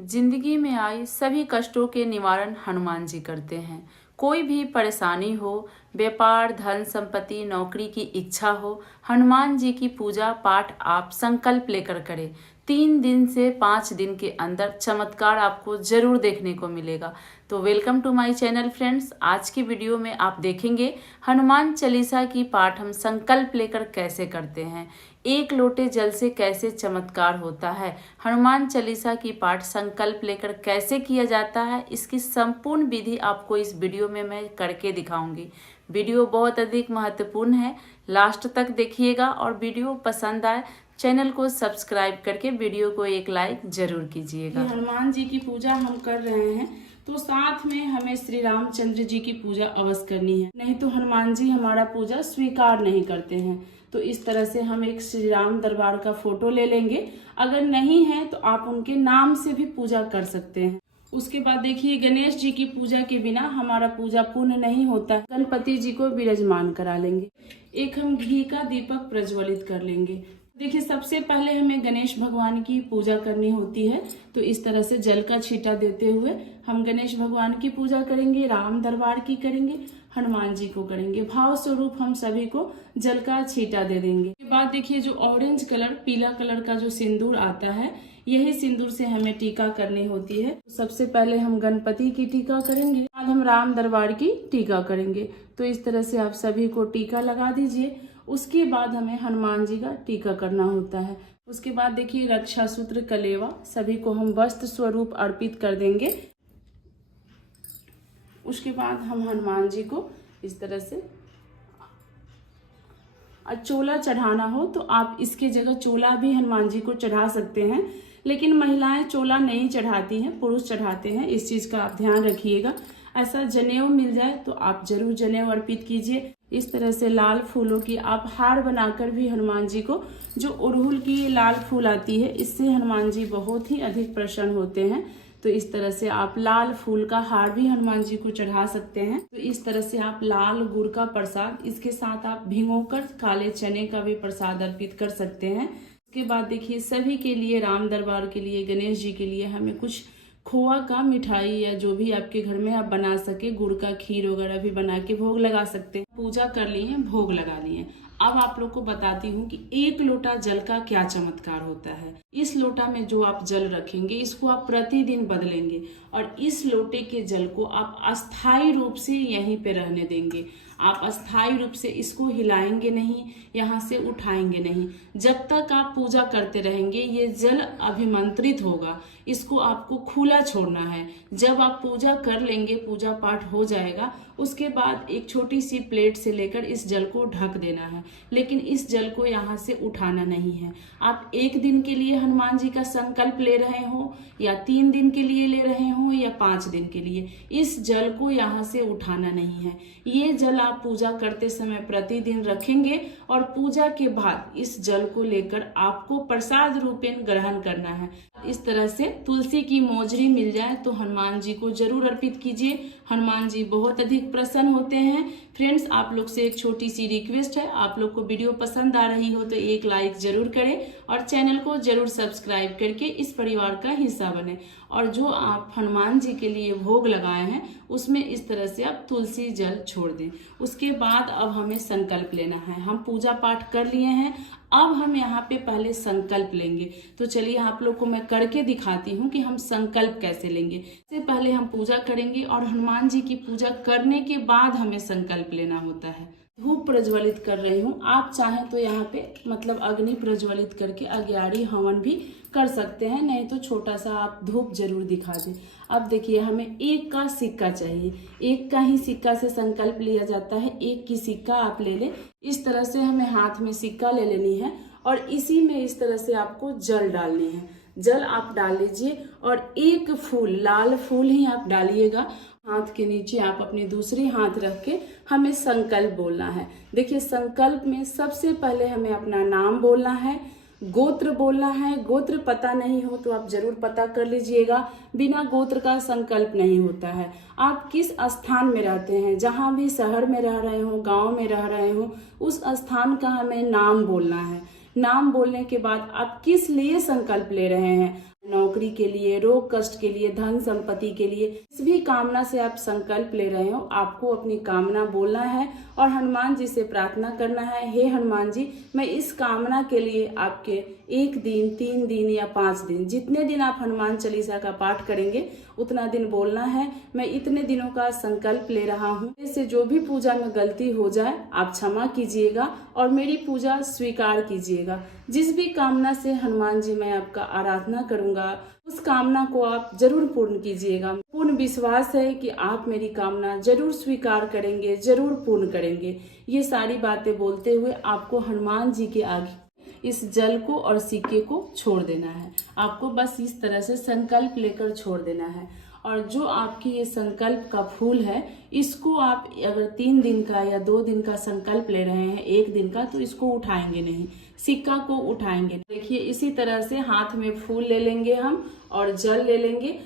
जिंदगी में आई सभी कष्टों के निवारण हनुमान जी करते हैं। कोई भी परेशानी हो, व्यापार, धन, संपत्ति, नौकरी की इच्छा हो, हनुमान जी की पूजा पाठ आप संकल्प लेकर करें। 3 दिन से 5 दिन के अंदर चमत्कार आपको जरूर देखने को मिलेगा। तो welcome to my channel friends. आज की वीडियो में आप देखेंगे हनुमान चालीसा की पाठ हम संकल्प लेकर कैसे करते हैं, एक लोटे जल से कैसे चमत्कार होता है, हनुमान चालीसा की पाठ संकल्प लेकर कैसे किया जाता है, इसकी संपूर्ण विधि आपको इस वीडियो में मैं करके दिखाऊंगी। वीडियो बहुत अधिक महत्वपूर्ण है, लास्ट तक देखिएगा और वीडियो पसंद आए चैनल को सब्सक्राइब करके वीडियो को एक लाइक जरूर कीजिएगा। हनुमान जी की पूजा हम कर रहे हैं तो साथ में हमें श्री रामचंद्र जी की पूजा अवश्य करनी है, नहीं तो हनुमान जी हमारा पूजा स्वीकार नहीं करते हैं। तो इस तरह से हम एक श्री राम दरबार का फोटो ले लेंगे। अगर नहीं है तो आप उनके नाम से भी पूजा कर सकते हैं। उसके बाद देखिए, गणेश जी की पूजा के बिना हमारा पूजा पूर्ण नहीं होता। गणपति जी को विराजमान करा लेंगे। एक हम घी का दीपक प्रज्वलित कर लेंगे। देखिए, सबसे पहले हमें गणेश भगवान की पूजा करनी होती है, तो इस तरह से जल का छींटा देते हुए हम गणेश भगवान की पूजा करेंगे, राम दरबार की करेंगे, हनुमान जी को करेंगे। भाव स्वरूप हम सभी को जल का छींटा दे देंगे। उसके बाद देखिए, जो ऑरेंज कलर, पीला कलर का जो सिंदूर आता है, यही सिंदूर से हमें टीका करनी होती है। सबसे पहले हम गणपति की टीका करेंगे, बाद हम राम दरबार की टीका करेंगे। तो इस तरह से आप सभी को टीका लगा दीजिए। उसके बाद हमें हनुमान जी का टीका करना होता है। उसके बाद देखिए, रक्षा सूत्र, कलेवा सभी को हम वस्त्र स्वरूप अर्पित कर देंगे। उसके बाद हम हनुमान जी को इस तरह से चोला चढ़ाना हो तो आप इसके जगह चोला भी हनुमान जी को चढ़ा सकते हैं, लेकिन महिलाएं चोला नहीं चढ़ाती हैं, पुरुष चढ़ाते हैं। इस चीज का आप ध्यान रखिएगा। ऐसा जनेऊ मिल जाए तो आप जरूर जनेऊ अर्पित कीजिए। इस तरह से लाल फूलों की आप हार बनाकर भी हनुमान जी को, जो अड़हुल की लाल फूल आती है, इससे हनुमान जी बहुत ही अधिक प्रसन्न होते हैं। तो इस तरह से आप लाल फूल का हार भी हनुमान जी को चढ़ा सकते हैं। तो इस तरह से आप लाल गुड़ का प्रसाद, इसके साथ आप भिगोकर काले चने का भी प्रसाद अर्पित कर सकते हैं। उसके बाद देखिए, सभी के लिए, राम दरबार के लिए, गणेश जी के लिए हमें कुछ खोआ का मिठाई या जो भी आपके घर में आप बना सके, गुड़ का खीर वगैरह भी बना के भोग लगा सकते हैं। पूजा कर लिए, भोग लगा लिए। अब आप लोग को बताती हूँ कि 1 लोटा जल का क्या चमत्कार होता है। इस लोटा में जो आप जल रखेंगे, इसको आप प्रतिदिन बदलेंगे और इस लोटे के जल को आप अस्थायी रूप से यहीं पे रहने देंगे। आप अस्थायी रूप से इसको हिलाएंगे नहीं, यहाँ से उठाएंगे नहीं। जब तक आप पूजा करते रहेंगे, ये जल अभिमंत्रित होगा, इसको आपको खुला छोड़ना है। जब आप पूजा कर लेंगे, पूजा पाठ हो जाएगा, उसके बाद एक छोटी सी प्लेट से लेकर इस जल को ढक देना है, लेकिन इस जल को यहाँ से उठाना नहीं है। आप 1 दिन के लिए हनुमान जी का संकल्प ले रहे हो, या 3 दिन के लिए ले रहे हो, या 5 दिन के लिए, इस जल को यहाँ से उठाना नहीं है। ये जल आप पूजा करते समय प्रतिदिन रखेंगे और पूजा के बाद इस जल को लेकर आपको प्रसाद रूपेण ग्रहण करना है। इस तरह से तुलसी की मोजरी मिल जाए तो हनुमान जी को जरूर अर्पित कीजिए। हनुमान जी बहुत अधिक प्रसन्न होते हैं। फ्रेंड्स, आप लोग से एक छोटी सी रिक्वेस्ट है, आप लोग को वीडियो पसंद आ रही हो तो एक लाइक जरूर करें और चैनल को जरूर सब्सक्राइब करके इस परिवार का हिस्सा बने। और जो आप हनुमान जी के लिए भोग लगाए हैं, उसमें इस तरह से आप तुलसी जल छोड़ दें। उसके बाद अब हमें संकल्प लेना है। हम पूजा पाठ कर लिए हैं, अब हम यहाँ पे पहले संकल्प लेंगे। तो चलिए आप लोग को मैं करके दिखाती हूँ कि हम संकल्प कैसे लेंगे। इससे पहले हम पूजा करेंगे और हनुमान जी की पूजा करने के बाद हमें संकल्प लेना होता है। धूप प्रज्वलित कर रही हूँ, आप चाहें तो यहाँ पे मतलब अग्नि प्रज्वलित करके अग्यारी हवन भी कर सकते हैं, नहीं तो छोटा सा आप धूप जरूर दिखा दें। अब देखिए, हमें 1 का सिक्का चाहिए। 1 का ही सिक्का से संकल्प लिया जाता है। 1 की सिक्का आप ले लें। इस तरह से हमें हाथ में सिक्का ले लेनी है और इसी में इस तरह से आपको जल डालनी है। जल आप डाल लीजिए और 1 फूल, लाल फूल ही आप डालिएगा। हाथ के नीचे आप अपनी दूसरी हाथ रख के हमें संकल्प बोलना है। देखिए, संकल्प में सबसे पहले हमें अपना नाम बोलना है, गोत्र बोलना है। गोत्र पता नहीं हो तो आप जरूर पता कर लीजिएगा। बिना गोत्र का संकल्प नहीं होता है। आप किस स्थान में रहते हैं, जहां भी शहर में रह रहे हो, गांव में रह रहे हो, उस स्थान का हमें नाम बोलना है। नाम बोलने के बाद आप किस लिए संकल्प ले रहे हैं, नौकरी के लिए, रोग कष्ट के लिए, धन संपत्ति के लिए, इस भी कामना से आप संकल्प ले रहे हो, आपको अपनी कामना बोलना है और हनुमान जी से प्रार्थना करना है, हे हनुमान जी, मैं इस कामना के लिए आपके 1 दिन, 3 दिन या 5 दिन, जितने दिन आप हनुमान चालीसा का पाठ करेंगे उतना दिन बोलना है। मैं इतने दिनों का संकल्प ले रहा हूँ, इससे जो भी पूजा में गलती हो जाए आप क्षमा कीजिएगा और मेरी पूजा स्वीकार कीजिएगा। जिस भी कामना से हनुमान जी मैं आपका आराधना करूंगा उस कामना को आप जरूर पूर्ण कीजिएगा। पूर्ण विश्वास है कि आप मेरी कामना जरूर स्वीकार करेंगे, जरूर पूर्ण करेंगे। ये सारी बातें बोलते हुए आपको हनुमान जी के आगे इस जल को और सिक्के को छोड़ देना है। आपको बस इस तरह से संकल्प लेकर छोड़ देना है। और जो आपकी ये संकल्प का फूल है, इसको आप अगर 3 दिन का या 2 दिन का संकल्प ले रहे हैं, 1 दिन का, तो इसको उठाएंगे नहीं, सिक्का को उठाएंगे। देखिए इसी तरह से हाथ में फूल ले लेंगे हम और जल ले लेंगे।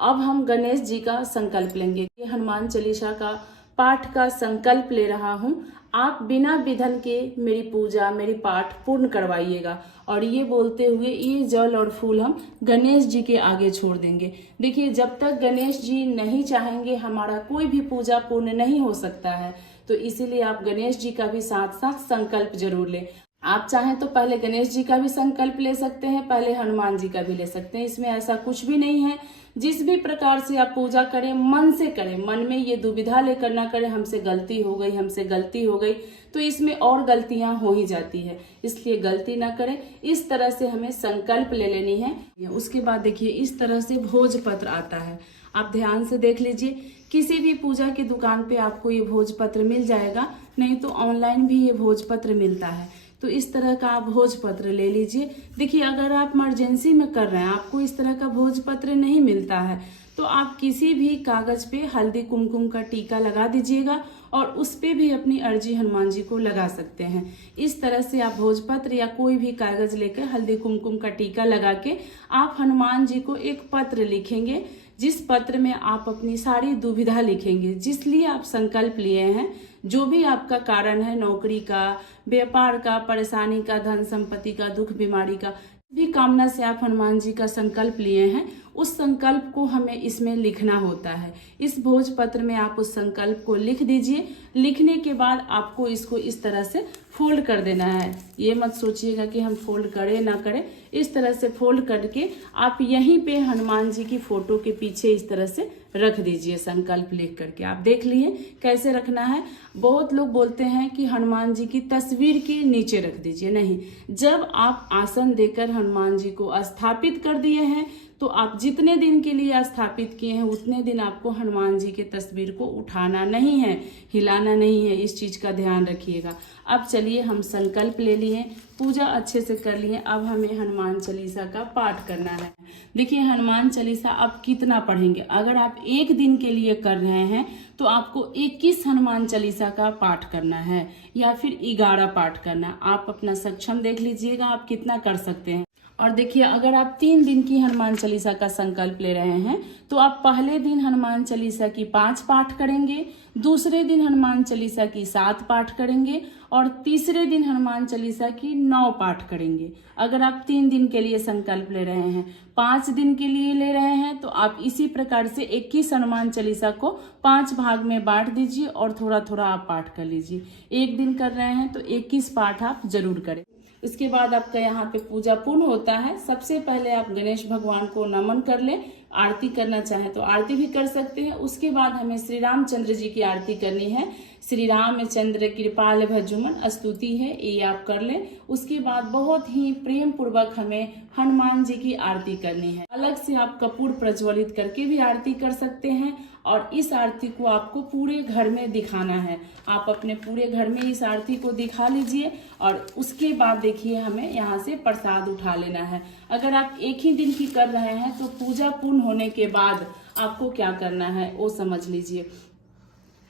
अब हम गणेश जी का संकल्प लेंगे। हनुमान चालीसा का पाठ का संकल्प ले रहा हूँ, आप बिना विघ्न के मेरी पूजा, मेरी पाठ पूर्ण करवाइएगा। और ये बोलते हुए ये जल और फूल हम गणेश जी के आगे छोड़ देंगे। देखिए जब तक गणेश जी नहीं चाहेंगे हमारा कोई भी पूजा पूर्ण नहीं हो सकता है, तो इसीलिए आप गणेश जी का भी साथ साथ संकल्प जरूर लें। आप चाहें तो पहले गणेश जी का भी संकल्प ले सकते हैं, पहले हनुमान जी का भी ले सकते हैं। इसमें ऐसा कुछ भी नहीं है। जिस भी प्रकार से आप पूजा करें मन से करें, मन में ये दुविधा लेकर ना करें हमसे गलती हो गई, हमसे गलती हो गई, तो इसमें और गलतियां हो ही जाती है। इसलिए गलती ना करें, इस तरह से हमें संकल्प ले लेनी है। उसके बाद देखिए इस तरह से भोजपत्र आता है, आप ध्यान से देख लीजिए। किसी भी पूजा की दुकान पे आपको ये भोजपत्र मिल जाएगा, नहीं तो ऑनलाइन भी ये भोजपत्र मिलता है। तो इस तरह का आप भोजपत्र ले लीजिए। देखिए अगर आप इमरजेंसी में कर रहे हैं, आपको इस तरह का भोजपत्र नहीं मिलता है, तो आप किसी भी कागज पे हल्दी कुमकुम का टीका लगा दीजिएगा और उस पे भी अपनी अर्जी हनुमान जी को लगा सकते हैं। इस तरह से आप भोजपत्र या कोई भी कागज लेकर हल्दी कुमकुम का टीका लगा के आप हनुमान जी को एक पत्र लिखेंगे, जिस पत्र में आप अपनी सारी दुविधा लिखेंगे, जिसलिए आप संकल्प लिए हैं। जो भी आपका कारण है, नौकरी का, व्यापार का, परेशानी का, धन संपत्ति का, दुख बीमारी का, भी कामना से आप हनुमान जी का संकल्प लिए हैं, उस संकल्प को हमें इसमें लिखना होता है। इस भोजपत्र में आप उस संकल्प को लिख दीजिए। लिखने के बाद आपको इसको इस तरह से फोल्ड कर देना है। ये मत सोचिएगा कि हम फोल्ड करें ना करें, इस तरह से फोल्ड करके आप यहीं पे हनुमान जी की फोटो के पीछे इस तरह से रख दीजिए। संकल्प लिख करके आप देख लिए कैसे रखना है। बहुत लोग बोलते हैं कि हनुमान जी की तस्वीर के नीचे रख दीजिए, नहीं, जब आप आसन देकर हनुमान जी को स्थापित कर दिए हैं तो आप जितने दिन के लिए स्थापित किए हैं उतने दिन आपको हनुमान जी के तस्वीर को उठाना नहीं है, हिलाना नहीं है। इस चीज का ध्यान रखिएगा। अब चलिए हम संकल्प ले लिए, पूजा अच्छे से कर लिए, अब हमें हनुमान चालीसा का पाठ करना है। देखिए हनुमान चालीसा आप कितना पढ़ेंगे, अगर आप 1 दिन के लिए कर रहे हैं तो आपको 21 हनुमान चालीसा का पाठ करना है या फिर 11 पाठ करना। आप अपना सक्षम देख लीजिएगा आप कितना कर सकते हैं। और देखिए अगर आप 3 दिन की हनुमान चालीसा का संकल्प ले रहे हैं तो आप पहले दिन हनुमान चालीसा की 5 पाठ करेंगे, दूसरे दिन हनुमान चालीसा की 7 पाठ करेंगे और तीसरे दिन हनुमान चालीसा की 9 पाठ करेंगे। अगर आप 3 दिन के लिए संकल्प ले रहे हैं, 5 दिन के लिए ले रहे हैं तो आप इसी प्रकार से 21 हनुमान चालीसा को 5 भाग में बांट दीजिए और थोड़ा थोड़ा आप पाठ कर लीजिए। 1 दिन कर रहे हैं तो 21 पाठ आप जरूर करें। इसके बाद आपका यहाँ पे पूजा पूर्ण होता है। सबसे पहले आप गणेश भगवान को नमन कर ले, आरती करना चाहें तो आरती भी कर सकते हैं। उसके बाद हमें श्री रामचंद्र जी की आरती करनी है। श्री रामचंद्र कृपाल भजुमन स्तुति है, ये आप कर लें। उसके बाद बहुत ही प्रेम पूर्वक हमें हनुमान जी की आरती करनी है। अलग से आप कपूर प्रज्वलित करके भी आरती कर सकते हैं और इस आरती को आपको पूरे घर में दिखाना है। आप अपने पूरे घर में इस आरती को दिखा लीजिए और उसके बाद देखिए हमें यहाँ से प्रसाद उठा लेना है। अगर आप 1 ही दिन की कर रहे हैं तो पूजा पूर्ण होने के बाद आपको क्या करना है वो समझ लीजिए।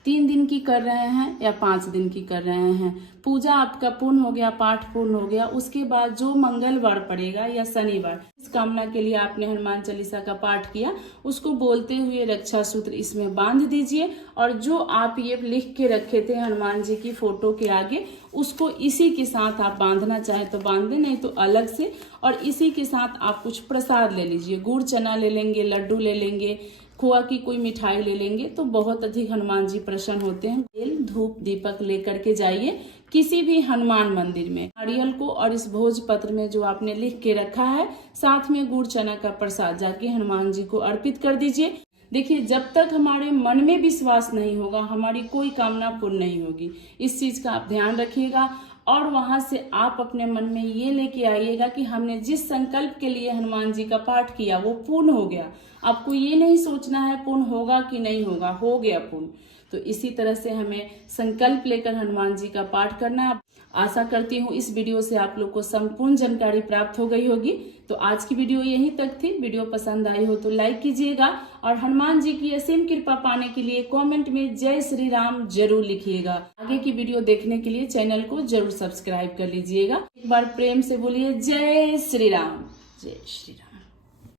3 दिन की कर रहे हैं या 5 दिन की कर रहे हैं, पूजा आपका पूर्ण हो गया, पाठ पूर्ण हो गया। उसके बाद जो मंगलवार पड़ेगा या शनिवार, इस कामना के लिए आपने हनुमान चालीसा का पाठ किया, उसको बोलते हुए रक्षा सूत्र इसमें बांध दीजिए और जो आप ये लिख के रखे थे हनुमान जी की फोटो के आगे, उसको इसी के साथ आप बांधना चाहे तो बांध दें, नहीं तो अलग से। और इसी के साथ आप कुछ प्रसाद ले लीजिए, गुड़ चना ले लेंगे, लड्डू ले लेंगे, खोआ की कोई मिठाई ले लेंगे तो बहुत अधिक हनुमान जी प्रसन्न होते हैं। तेल धूप दीपक लेकर के जाइए किसी भी हनुमान मंदिर में। नारियल को और इस भोज पत्र में जो आपने लिख के रखा है, साथ में गुड़ चना का प्रसाद जाके हनुमान जी को अर्पित कर दीजिए। देखिए, जब तक हमारे मन में विश्वास नहीं होगा, हमारी कोई कामना पूर्ण नहीं होगी। इस चीज का आप ध्यान रखिएगा। और वहां से आप अपने मन में ये लेके आइएगा कि हमने जिस संकल्प के लिए हनुमान जी का पाठ किया वो पूर्ण हो गया। आपको ये नहीं सोचना है पूर्ण होगा कि नहीं होगा, हो गया पूर्ण। तो इसी तरह से हमें संकल्प लेकर हनुमान जी का पाठ करना। आशा करती हूँ इस वीडियो से आप लोग को संपूर्ण जानकारी प्राप्त हो गई होगी। तो आज की वीडियो यहीं तक थी। वीडियो पसंद आई हो तो लाइक कीजिएगा और हनुमान जी की असीम कृपा पाने के लिए कमेंट में जय श्री राम जरूर लिखिएगा। आगे की वीडियो देखने के लिए चैनल को जरूर सब्सक्राइब कर लीजिएगा। एक बार प्रेम से बोलिए जय श्री राम, जय श्री राम।